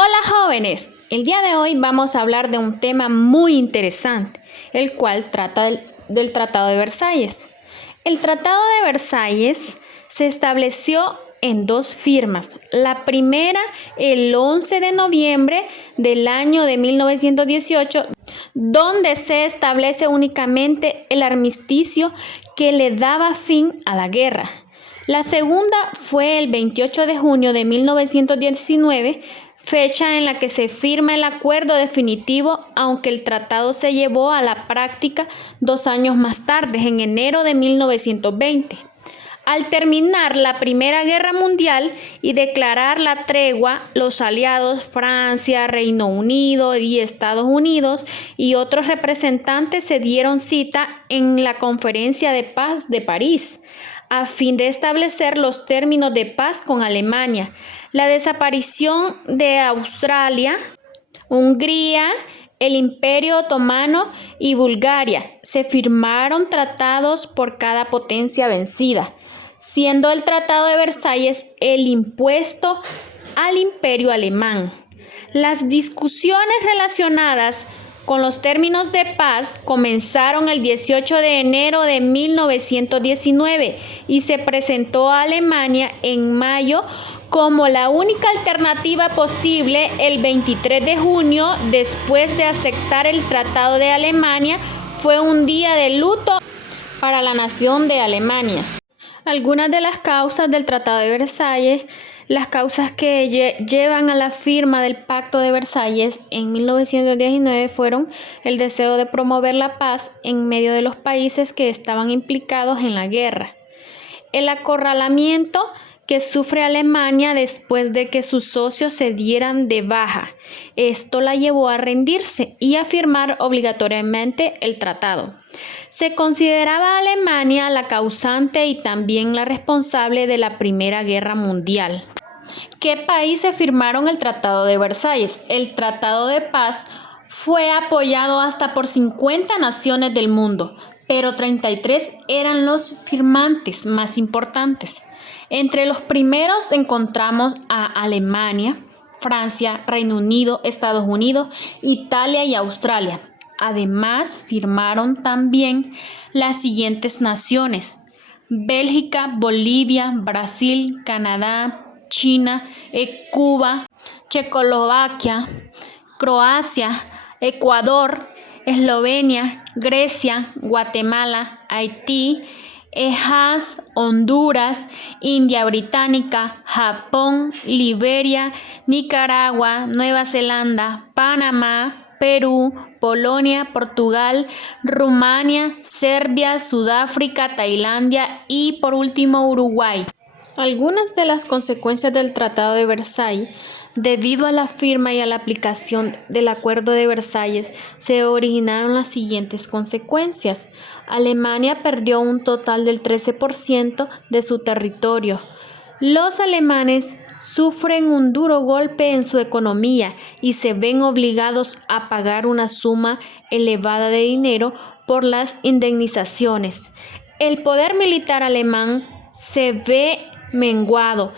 Hola jóvenes, el día de hoy vamos a hablar de un tema muy interesante, el cual trata del Tratado de Versalles. El Tratado de Versalles se estableció en dos firmas. La primera el 11 de noviembre del año de 1918, donde se establece únicamente el armisticio que le daba fin a la guerra. La segunda fue el 28 de junio de 1919, fecha en la que se firma el acuerdo definitivo, aunque el tratado se llevó a la práctica 2 años más tarde, en enero de 1920. Al terminar la Primera Guerra Mundial y declarar la tregua, los aliados Francia, Reino Unido y Estados Unidos y otros representantes se dieron cita en la Conferencia de Paz de París, a fin de establecer los términos de paz con Alemania, la desaparición de Australia, Hungría, el Imperio Otomano y Bulgaria. Se firmaron tratados por cada potencia vencida, siendo el Tratado de Versalles el impuesto al Imperio Alemán. Las discusiones relacionadas con los términos de paz comenzaron el 18 de enero de 1919 y se presentó a Alemania en mayo como la única alternativa posible el 23 de junio. Después de aceptar el Tratado de Alemania, fue un día de luto para la nación de Alemania. Algunas de las causas del Tratado de Versalles, las causas que llevan a la firma del Pacto de Versalles en 1919 fueron el deseo de promover la paz en medio de los países que estaban implicados en la guerra, el acorralamiento que sufre Alemania después de que sus socios se dieran de baja. Esto la llevó a rendirse y a firmar obligatoriamente el tratado. Se consideraba a Alemania la causante y también la responsable de la Primera Guerra Mundial. ¿Qué países firmaron el Tratado de Versalles? El Tratado de Paz fue apoyado hasta por 50 naciones del mundo, pero 33 eran los firmantes más importantes. Entre los primeros encontramos a Alemania, Francia, Reino Unido, Estados Unidos, Italia y Australia. Además, firmaron también las siguientes naciones: Bélgica, Bolivia, Brasil, Canadá, China, Cuba, Checoslovaquia, Croacia, Ecuador, Eslovenia, Grecia, Guatemala, Haití, Honduras, India Británica, Japón, Liberia, Nicaragua, Nueva Zelanda, Panamá, Perú, Polonia, Portugal, Rumania, Serbia, Sudáfrica, Tailandia y por último Uruguay. Algunas de las consecuencias del Tratado de Versalles, debido a la firma y a la aplicación del Acuerdo de Versalles, se originaron las siguientes consecuencias. Alemania perdió un total del 13% de su territorio. Los alemanes sufren un duro golpe en su economía y se ven obligados a pagar una suma elevada de dinero por las indemnizaciones. El poder militar alemán se ve menguado,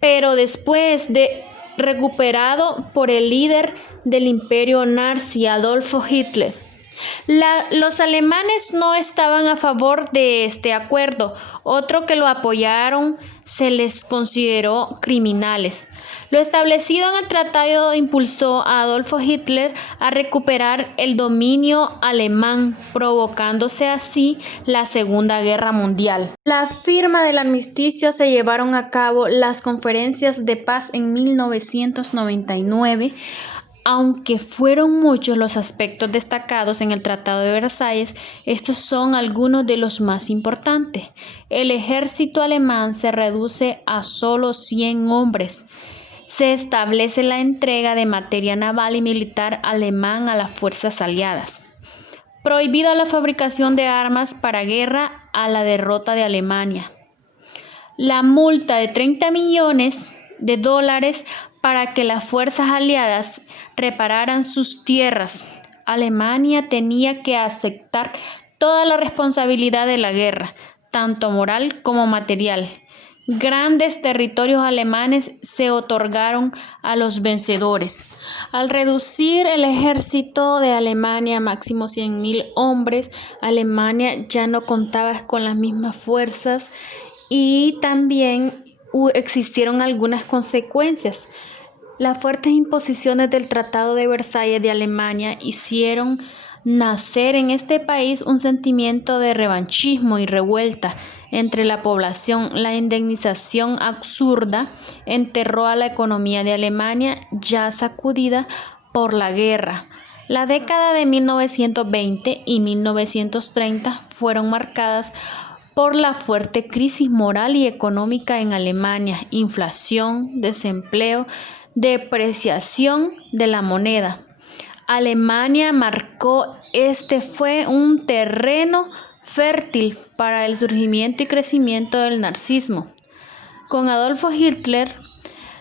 pero después de recuperado por el líder del imperio nazi, Adolfo Hitler. Los alemanes no estaban a favor de este acuerdo. Otro que lo apoyaron se les consideró criminales. Lo establecido en el tratado impulsó a Adolfo Hitler a recuperar el dominio alemán, provocándose así la Segunda Guerra Mundial. La firma del armisticio se llevaron a cabo las conferencias de paz en 1999. Aunque fueron muchos los aspectos destacados en el Tratado de Versalles, estos son algunos de los más importantes. El ejército alemán se reduce a solo 100 hombres. Se establece la entrega de materia naval y militar alemán a las fuerzas aliadas. Prohibida la fabricación de armas para guerra a la derrota de Alemania. La multa de $30 millones para que las fuerzas aliadas repararan sus tierras. Alemania tenía que aceptar toda la responsabilidad de la guerra, tanto moral como material. grandes territorios alemanes se otorgaron a los vencedores. Al reducir el ejército de Alemania a máximo 100.000 hombres, Alemania ya no contaba con las mismas fuerzas y también existieron algunas consecuencias. Las fuertes imposiciones del Tratado de Versalles de Alemania hicieron nacer en este país un sentimiento de revanchismo y revuelta entre la población. La indemnización absurda enterró a la economía de Alemania ya sacudida por la guerra. La década de 1920 y 1930 fueron marcadas por la fuerte crisis moral y económica en Alemania, inflación, desempleo, depreciación de la moneda. Alemania fue un terreno fértil para el surgimiento y crecimiento del nazismo. Con Adolfo Hitler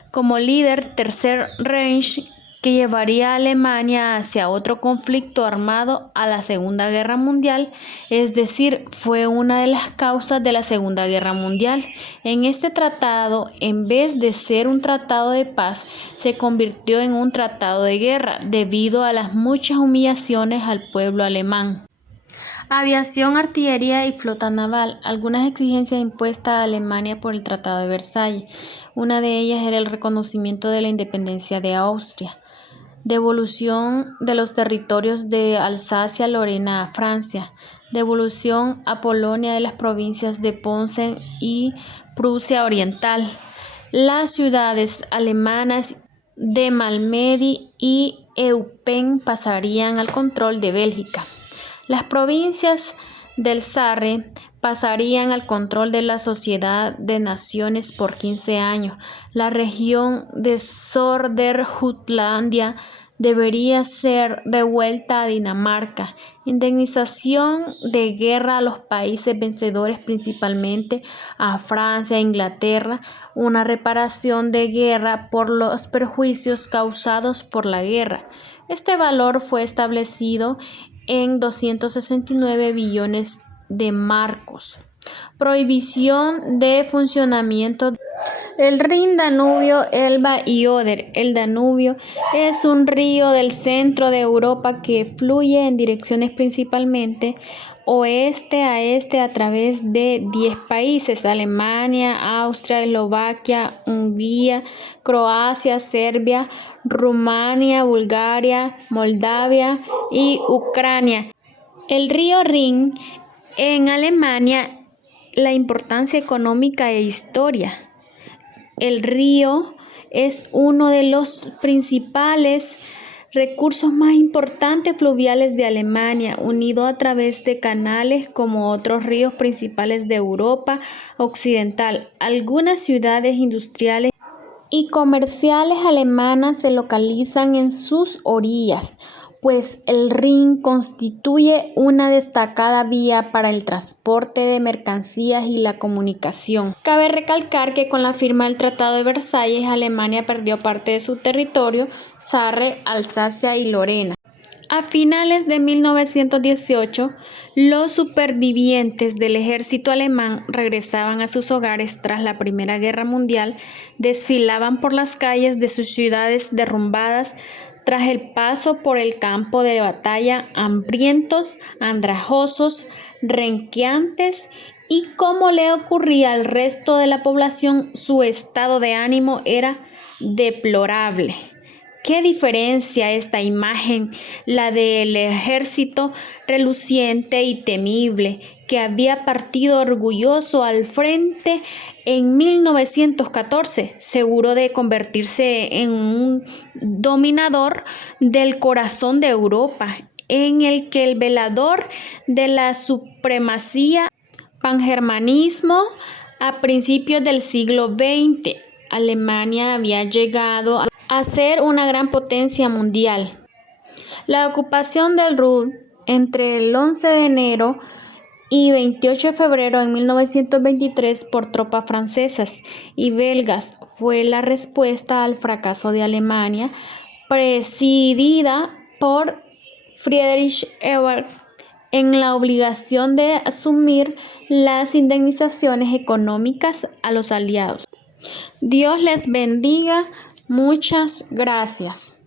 como líder, Tercer Reich, que llevaría a Alemania hacia otro conflicto armado a la Segunda Guerra Mundial, es decir, fue una de las causas de la Segunda Guerra Mundial. En este tratado, en vez de ser un tratado de paz, se convirtió en un tratado de guerra debido a las muchas humillaciones al pueblo alemán. Aviación, artillería y flota naval. Algunas exigencias impuestas a Alemania por el Tratado de Versalles. Una de ellas era el reconocimiento de la independencia de Austria, devolución de los territorios de Alsacia-Lorena a Francia, devolución a Polonia de las provincias de Posen y Prusia Oriental. Las ciudades alemanas de Malmedy y Eupen pasarían al control de Bélgica. Las provincias del Sarre pasarían al control de la Sociedad de Naciones por 15 años. La región de Söderjutlandia debería ser devuelta a Dinamarca. Indemnización de guerra a los países vencedores, principalmente a Francia e Inglaterra. Una reparación de guerra por los perjuicios causados por la guerra. Este valor fue establecido en 269 billones de marcos. Prohibición de funcionamiento del Rin, Danubio, Elba y Oder. El Danubio es un río del centro de Europa que fluye en direcciones principalmente oeste a este a través de 10 países: Alemania, Austria, Eslovaquia, Hungría, Croacia, Serbia, Rumania, Bulgaria, Moldavia y Ucrania. El río Rin en Alemania, la importancia económica e historia. El río es uno de los principales recursos más importantes fluviales de Alemania, unido a través de canales como otros ríos principales de Europa Occidental. Algunas ciudades industriales y comerciales alemanas se localizan en sus orillas, pues el Rin constituye una destacada vía para el transporte de mercancías y la comunicación. Cabe recalcar que con la firma del Tratado de Versalles, Alemania perdió parte de su territorio, Sarre, Alsacia y Lorena. A finales de 1918, los supervivientes del ejército alemán regresaban a sus hogares tras la Primera Guerra Mundial, desfilaban por las calles de sus ciudades derrumbadas tras el paso por el campo de batalla, hambrientos, andrajosos, renqueantes, y como le ocurría al resto de la población, su estado de ánimo era deplorable. ¿Qué diferencia esta imagen, la del ejército reluciente y temible, que había partido orgulloso al frente en 1914, seguro de convertirse en un dominador del corazón de Europa, en el que el velador de la supremacía pangermanismo a principios del siglo XX? Alemania había llegado a ser una gran potencia mundial. La ocupación del Ruhr entre el 11 de enero y 28 de febrero de 1923 por tropas francesas y belgas fue la respuesta al fracaso de Alemania, presidida por Friedrich Ebert en la obligación de asumir las indemnizaciones económicas a los aliados. Dios les bendiga. Muchas gracias.